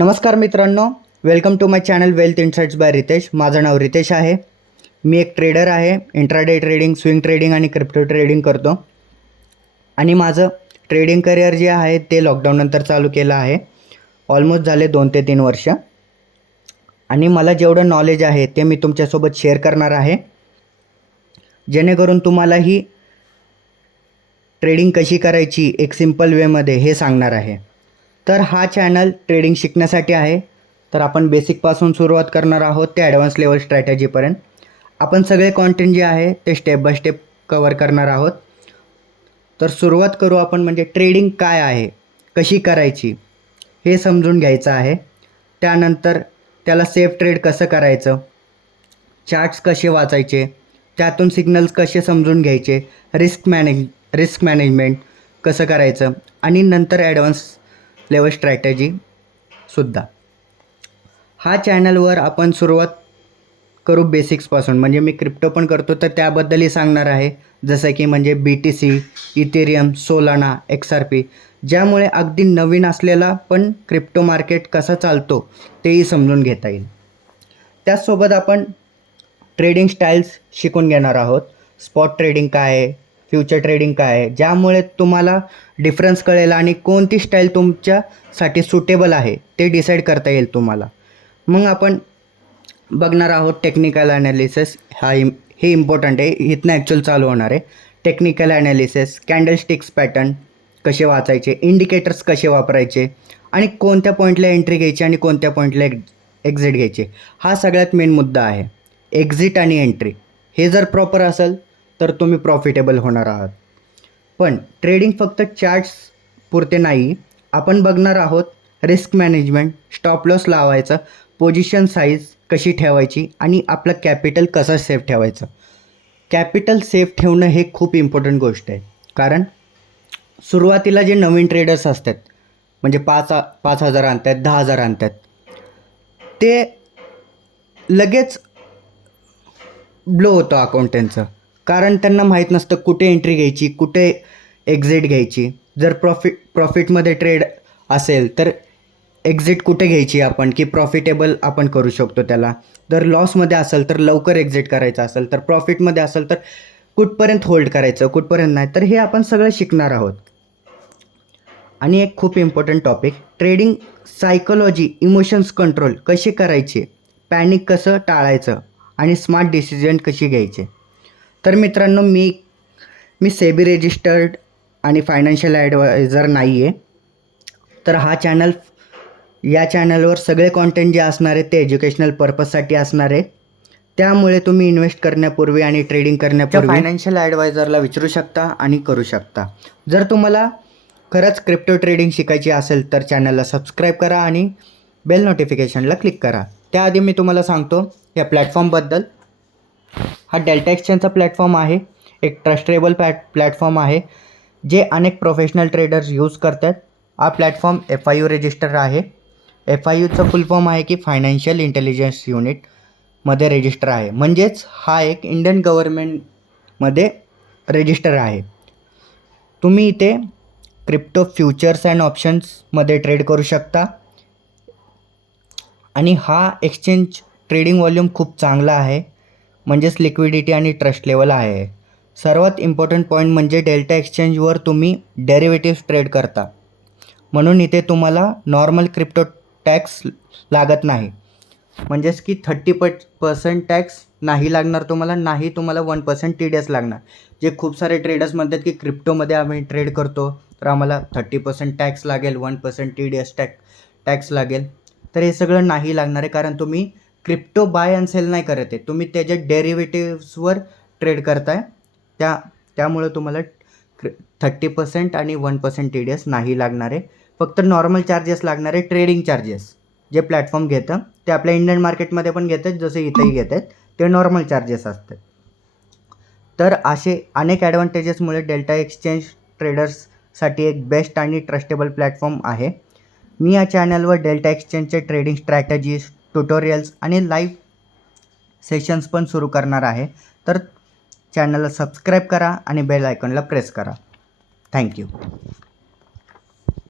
नमस्कार मित्रांनो, welcome to my channel wealth insights by Ritesh. माझं नाव रितेश आहे। मी एक ट्रेडर आहे। इंट्राडे ट्रेडिंग, स्विंग ट्रेडिंग आणि क्रिप्टो ट्रेडिंग करतो आणि माझं ट्रेडिंग करिअर जे आहे ते लॉकडाऊननंतर चालू केलं आहे। ऑलमोस्ट झाले 2 ते 3 वर्ष आणि मला जेवढं नॉलेज आहे ते मी तुमच्यासोबत शेअर करणार आहे, जेणेकरून तुम्हालाही ट्रेडिंग कशी करायची एक सिंपल वेमध्ये हे सांगणार आहे। तर हा चॅनल ट्रेडिंग शिकण्यासाठी आहे। तर आपण बेसिकपासून सुरुवात करणार आहोत ते ॲडव्हान्स लेवल स्ट्रॅटेजीपर्यंत। आपण सगळे कॉन्टेंट जे आहे ते स्टेप बाय स्टेप कव्हर करणार आहोत। तर सुरुवात करू आपण, म्हणजे ट्रेडिंग काय आहे, कशी करायची हे समजून घ्यायचं आहे। त्यानंतर त्याला सेफ ट्रेड कसं करायचं, चार्ट्स कसे वाचायचे, त्यातून सिग्नल्स कसे समजून घ्यायचे, रिस्क मॅनेजमेंट कसं करायचं आणि नंतर ॲडव्हान्स लेवल स्ट्रॅटेजीसुद्धा। हा चॅनलवर आपण सुरुवात करू बेसिक्सपासून, म्हणजे मी क्रिप्टो पण करतो तर त्याबद्दलही सांगणार आहे, जसं की म्हणजे BTC, इथेरियम, सोलाना, XRP, ज्यामुळे अगदी नवीन असलेला पण क्रिप्टो मार्केट कसा चालतो तेही समजून घेता येईल। त्याचसोबत आपण ट्रेडिंग स्टाईल्स शिकून घेणार आहोत। स्पॉट ट्रेडिंग काय आहे, फ्युचर ट्रेडिंग काय आहे, ज्यामुळे तुम्हाला डिफरन्स कळेल आणि कोणती स्टाईल तुमच्यासाठी सुटेबल आहे ते डिसाईड करता येईल तुम्हाला। मग आपण बघणार आहोत टेक्निकल ॲनालिसिस। हे इम्पॉर्टंट आहे, इथनं ॲक्च्युअल चालू होणार आहे। टेक्निकल ॲनालिसिस, कॅन्डलस्टिक्स पॅटर्न कसे वाचायचे, इंडिकेटर्स कसे वापरायचे आणि कोणत्या पॉईंटला एंट्री घ्यायची आणि कोणत्या पॉईंटला एक्झिट घ्यायचे, हा सगळ्यात मेन मुद्दा आहे। एक्झिट आणि एंट्री हे जर प्रॉपर असेल तर तुम्ही प्रॉफिटेबल होणार आहात। पण ट्रेडिंग फक्त चार्ट्स पुरते नाही, आपण बघणार आहोत रिस्क मॅनेजमेंट, स्टॉप लॉस लावायचं, पोझिशन साईज कशी ठेवायची आणि आपलं कॅपिटल कसं सेफ ठेवायचं। कॅपिटल सेफ ठेवणं हे खूप इम्पॉर्टंट गोष्ट आहे, कारण सुरुवातीला जे नवीन ट्रेडर्स असतात, म्हणजे 5,000 आणतात, 10,000 आणतात, ते लगेच ब्लो होतं अकाउंट त्यांचं, कारण त्यांना माहीत नसतं कुठे एंट्री घ्यायची, कुठे एक्झिट घ्यायची। जर प्रॉफिटमध्ये ट्रेड असेल तर एक्झिट कुठे घ्यायची आपण, की प्रॉफिटेबल आपण करू शकतो त्याला। जर लॉसमध्ये असेल तर लवकर एक्झिट करायचं असेल, तर प्रॉफिटमध्ये असेल तर कुठपर्यंत होल्ड करायचं, कुठपर्यंत नाही, तर हे आपण सगळं शिकणार आहोत। आणि एक खूप important topic, trading psychology, emotions control कशी करायचे, पॅनिक कसं टाळायचं आणि स्मार्ट डिसिजन कशी घ्यायचे। तर मित्रांनो, मी सेबी रजिस्टर्ड आणि फायनान्शियल ॲडवायझर नाही आहे। तर या चॅनलवर सगळे कॉन्टेंट जे असणार आहे ते एज्युकेशनल पर्पजसाठी असणार आहे। त्यामुळे तुम्ही इन्व्हेस्ट करण्यापूर्वी आणि ट्रेडिंग करण्यापूर्वी फायनान्शियल ॲडवायझरला विचारू शकता आणि करू शकता। जर तुम्हाला खरंच क्रिप्टो ट्रेडिंग शिकायची असेल तर चॅनलला सबस्क्राईब करा आणि बेल नोटिफिकेशनला क्लिक करा। त्याआधी मी तुम्हाला सांगतो या प्लॅटफॉर्मबद्दल। हा डेल्टा एक्सचेंजचा प्लॅटफॉर्म आहे, एक ट्रस्टेबल प्लॅटफॉर्म आहे जे अनेक प्रोफेशनल ट्रेडर्स यूज करतात। हा प्लॅटफॉर्म FIU रजिस्टर आहे। FIUचं फुल फॉर्म आहे की फायनान्शियल इंटेलिजन्स युनिटमध्ये रजिस्टर आहे, म्हणजेच हा एक इंडियन गव्हर्नमेंटमध्ये रजिस्टर आहे। तुम्ही इथे क्रिप्टो फ्युचर्स अँड ऑप्शन्समध्ये ट्रेड करू शकता आणि हा एक्सचेंज ट्रेडिंग व्हॉल्यूम खूप चांगला आहे, म्हणजेच लिक्विडिटी आणि ट्रस्ट लेवल आहे। सर्वात इम्पॉर्टंट पॉईंट म्हणजे डेल्टा एक्सचेंजवर तुम्ही डेरिव्हेटिव्स ट्रेड करता, म्हणून इथे तुम्हाला नॉर्मल क्रिप्टो टॅक्स लागत नाही, म्हणजेच की 30% टॅक्स नाही लागणार तुम्हाला, नाही तुम्हाला 1% TDS लागणार। जे खूप सारे ट्रेडर्स म्हणतात की क्रिप्टोमध्ये आम्ही ट्रेड करतो तर आम्हाला 30% टॅक्स लागेल, 1% TDS टॅक्स लागेल, तर हे सगळं नाही लागणार आहे, कारण तुम्ही क्रिप्टो बाय अँड सेल नाही करत आहे, तुम्ही त्याच्या डेरिव्हेटिव्सवर ट्रेड करताय। त्यामुळे तुम्हाला 30% आणि 1% TDS नाही लागणार आहे। फक्त नॉर्मल चार्जेस लागणार आहे, ट्रेडिंग चार्जेस जे प्लॅटफॉर्म घेतं ते आपल्या इंडियन मार्केटमध्ये पण घेतात, जसे इथंही घेतात, ते नॉर्मल चार्जेस असतात। तर असे अनेक ॲडव्हान्टेजेसमुळे डेल्टा एक्सचेंज ट्रेडर्ससाठी एक बेस्ट आणि ट्रस्टेबल प्लॅटफॉर्म आहे। मी या चॅनलवर डेल्टा एक्सचेंजचे ट्रेडिंग स्ट्रॅटेजीज, ट्युटोरियल्स आणि लाईव्ह सेशन्स पण सुरू करणार आहे। तर चॅनलला सबस्क्राईब करा आणि बेल आयकॉनला प्रेस करा। थँक्यू।